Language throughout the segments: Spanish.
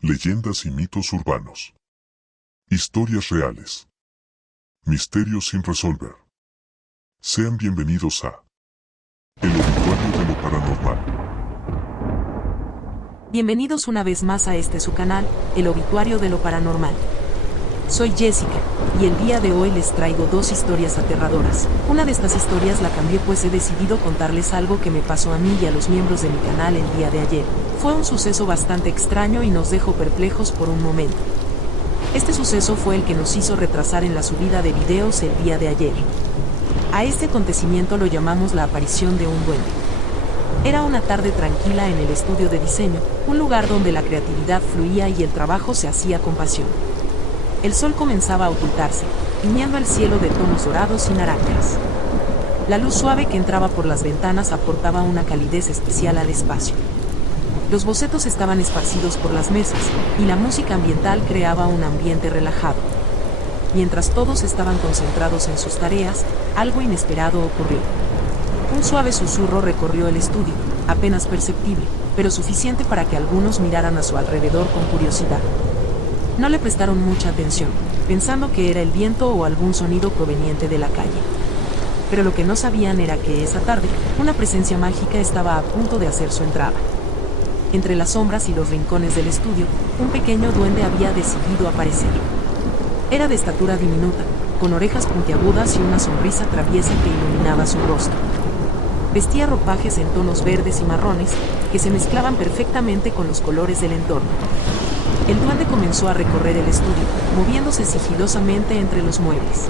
Leyendas y mitos urbanos. Historias reales. Misterios sin resolver. Sean bienvenidos a El Obituario de lo Paranormal. Bienvenidos una vez más a su canal, El Obituario de lo Paranormal. Soy Jessica, y el día de hoy les traigo dos historias aterradoras. Una de estas historias la cambié pues he decidido contarles algo que me pasó a mí y a los miembros de mi canal el día de ayer. Fue un suceso bastante extraño y nos dejó perplejos por un momento. Este suceso fue el que nos hizo retrasar en la subida de videos el día de ayer. A este acontecimiento lo llamamos la aparición de un duende. Era una tarde tranquila en el estudio de diseño, un lugar donde la creatividad fluía y el trabajo se hacía con pasión. El sol comenzaba a ocultarse, tiñendo el cielo de tonos dorados y naranjas. La luz suave que entraba por las ventanas aportaba una calidez especial al espacio. Los bocetos estaban esparcidos por las mesas, y la música ambiental creaba un ambiente relajado. Mientras todos estaban concentrados en sus tareas, algo inesperado ocurrió. Un suave susurro recorrió el estudio, apenas perceptible, pero suficiente para que algunos miraran a su alrededor con curiosidad. No le prestaron mucha atención, pensando que era el viento o algún sonido proveniente de la calle. Pero lo que no sabían era que esa tarde, una presencia mágica estaba a punto de hacer su entrada. Entre las sombras y los rincones del estudio, un pequeño duende había decidido aparecer. Era de estatura diminuta, con orejas puntiagudas y una sonrisa traviesa que iluminaba su rostro. Vestía ropajes en tonos verdes y marrones, que se mezclaban perfectamente con los colores del entorno. El duende comenzó a recorrer el estudio, moviéndose sigilosamente entre los muebles.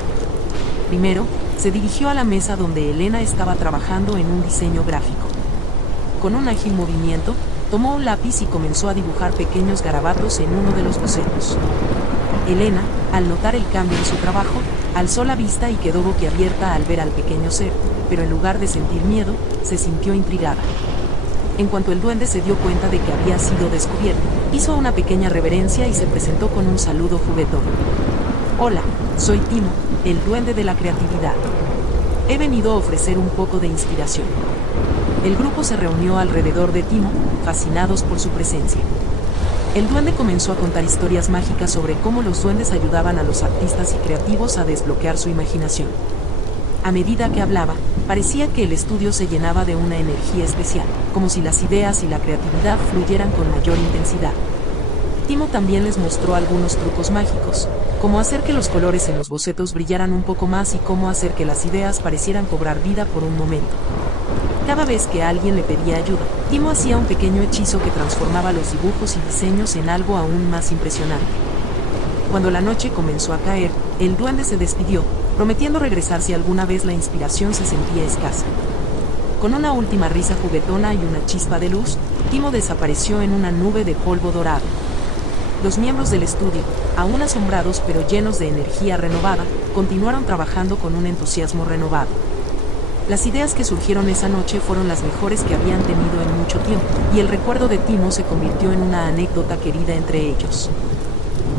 Primero, se dirigió a la mesa donde Elena estaba trabajando en un diseño gráfico. Con un ágil movimiento, tomó un lápiz y comenzó a dibujar pequeños garabatos en uno de los bocetos. Elena, al notar el cambio en su trabajo, alzó la vista y quedó boquiabierta al ver al pequeño ser, pero en lugar de sentir miedo, se sintió intrigada. En cuanto el duende se dio cuenta de que había sido descubierto, hizo una pequeña reverencia y se presentó con un saludo juguetón. Hola, soy Timo, el duende de la creatividad. He venido a ofrecer un poco de inspiración. El grupo se reunió alrededor de Timo, fascinados por su presencia. El duende comenzó a contar historias mágicas sobre cómo los duendes ayudaban a los artistas y creativos a desbloquear su imaginación. A medida que hablaba, parecía que el estudio se llenaba de una energía especial, como si las ideas y la creatividad fluyeran con mayor intensidad. Timo también les mostró algunos trucos mágicos, como hacer que los colores en los bocetos brillaran un poco más y cómo hacer que las ideas parecieran cobrar vida por un momento. Cada vez que alguien le pedía ayuda, Timo hacía un pequeño hechizo que transformaba los dibujos y diseños en algo aún más impresionante. Cuando la noche comenzó a caer, el duende se despidió, prometiendo regresar si alguna vez la inspiración se sentía escasa. Con una última risa juguetona y una chispa de luz, Timo desapareció en una nube de polvo dorado. Los miembros del estudio, aún asombrados pero llenos de energía renovada, continuaron trabajando con un entusiasmo renovado. Las ideas que surgieron esa noche fueron las mejores que habían tenido en mucho tiempo, y el recuerdo de Timo se convirtió en una anécdota querida entre ellos.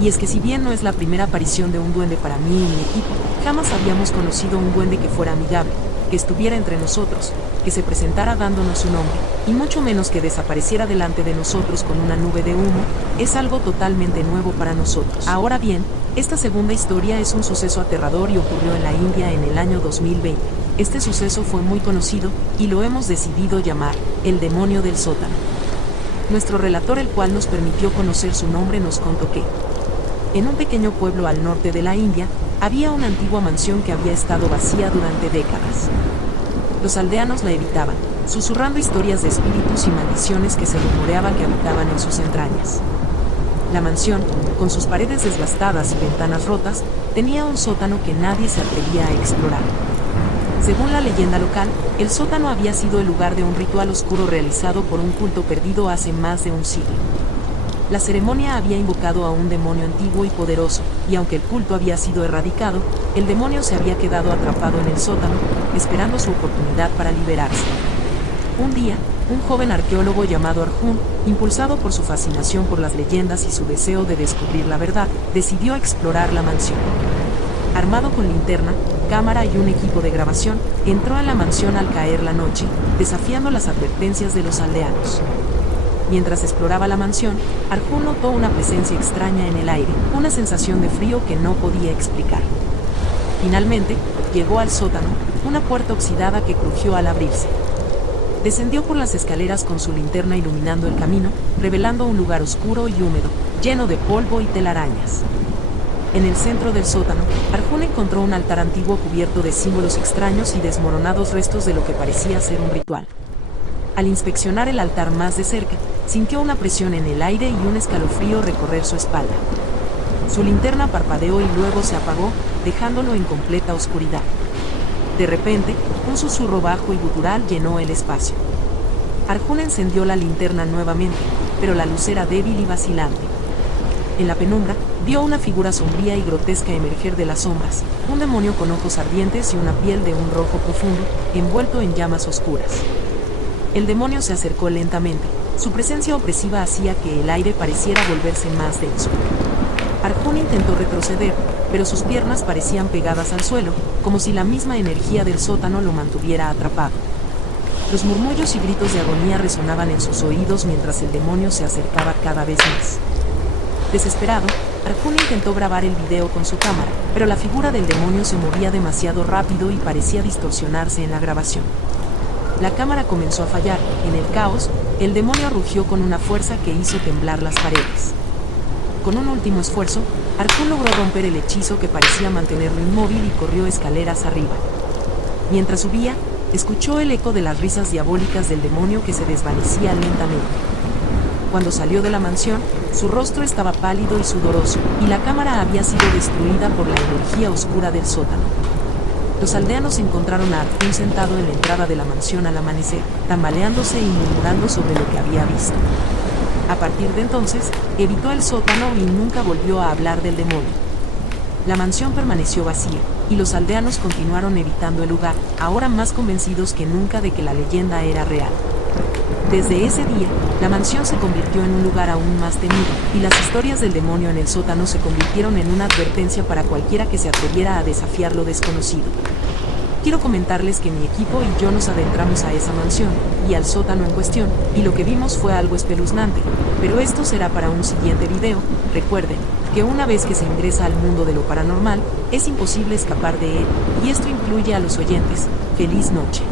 Y es que si bien no es la primera aparición de un duende para mí y mi equipo, jamás habíamos conocido un duende que fuera amigable, que estuviera entre nosotros, que se presentara dándonos su nombre, y mucho menos que desapareciera delante de nosotros con una nube de humo. Es algo totalmente nuevo para nosotros. Ahora bien, esta segunda historia es un suceso aterrador y ocurrió en la India en el año 2020. Este suceso fue muy conocido, y lo hemos decidido llamar, el demonio del sótano. Nuestro relator, el cual nos permitió conocer su nombre, nos contó que en un pequeño pueblo al norte de la India, había una antigua mansión que había estado vacía durante décadas. Los aldeanos la evitaban, susurrando historias de espíritus y maldiciones que se rumoreaba que habitaban en sus entrañas. La mansión, con sus paredes desgastadas y ventanas rotas, tenía un sótano que nadie se atrevía a explorar. Según la leyenda local, el sótano había sido el lugar de un ritual oscuro realizado por un culto perdido hace más de un siglo. La ceremonia había invocado a un demonio antiguo y poderoso, y aunque el culto había sido erradicado, el demonio se había quedado atrapado en el sótano, esperando su oportunidad para liberarse. Un día, un joven arqueólogo llamado Arjun, impulsado por su fascinación por las leyendas y su deseo de descubrir la verdad, decidió explorar la mansión. Armado con linterna, cámara y un equipo de grabación, entró en la mansión al caer la noche, desafiando las advertencias de los aldeanos. Mientras exploraba la mansión, Arjun notó una presencia extraña en el aire, una sensación de frío que no podía explicar. Finalmente, llegó al sótano, una puerta oxidada que crujió al abrirse. Descendió por las escaleras con su linterna iluminando el camino, revelando un lugar oscuro y húmedo, lleno de polvo y telarañas. En el centro del sótano, Arjun encontró un altar antiguo cubierto de símbolos extraños y desmoronados restos de lo que parecía ser un ritual. Al inspeccionar el altar más de cerca, sintió una presión en el aire y un escalofrío recorrer su espalda. Su linterna parpadeó y luego se apagó, dejándolo en completa oscuridad. De repente, un susurro bajo y gutural llenó el espacio. Arjun encendió la linterna nuevamente, pero la luz era débil y vacilante. En la penumbra, vio una figura sombría y grotesca emerger de las sombras, un demonio con ojos ardientes y una piel de un rojo profundo, envuelto en llamas oscuras. El demonio se acercó lentamente. Su presencia opresiva hacía que el aire pareciera volverse más denso. Arjun intentó retroceder, pero sus piernas parecían pegadas al suelo, como si la misma energía del sótano lo mantuviera atrapado. Los murmullos y gritos de agonía resonaban en sus oídos mientras el demonio se acercaba cada vez más. Desesperado, Arjun intentó grabar el video con su cámara, pero la figura del demonio se movía demasiado rápido y parecía distorsionarse en la grabación. La cámara comenzó a fallar. En el caos, el demonio rugió con una fuerza que hizo temblar las paredes. Con un último esfuerzo, Arjun logró romper el hechizo que parecía mantenerlo inmóvil y corrió escaleras arriba. Mientras subía, escuchó el eco de las risas diabólicas del demonio que se desvanecía lentamente. Cuando salió de la mansión, su rostro estaba pálido y sudoroso, y la cámara había sido destruida por la energía oscura del sótano. Los aldeanos encontraron a Arjun sentado en la entrada de la mansión al amanecer, tambaleándose y murmurando sobre lo que había visto. A partir de entonces, evitó el sótano y nunca volvió a hablar del demonio. La mansión permaneció vacía, y los aldeanos continuaron evitando el lugar, ahora más convencidos que nunca de que la leyenda era real. Desde ese día, la mansión se convirtió en un lugar aún más temido, y las historias del demonio en el sótano se convirtieron en una advertencia para cualquiera que se atreviera a desafiar lo desconocido. Quiero comentarles que mi equipo y yo nos adentramos a esa mansión, y al sótano en cuestión, y lo que vimos fue algo espeluznante, pero esto será para un siguiente video. Recuerden que una vez que se ingresa al mundo de lo paranormal, es imposible escapar de él, y esto incluye a los oyentes. ¡Feliz noche!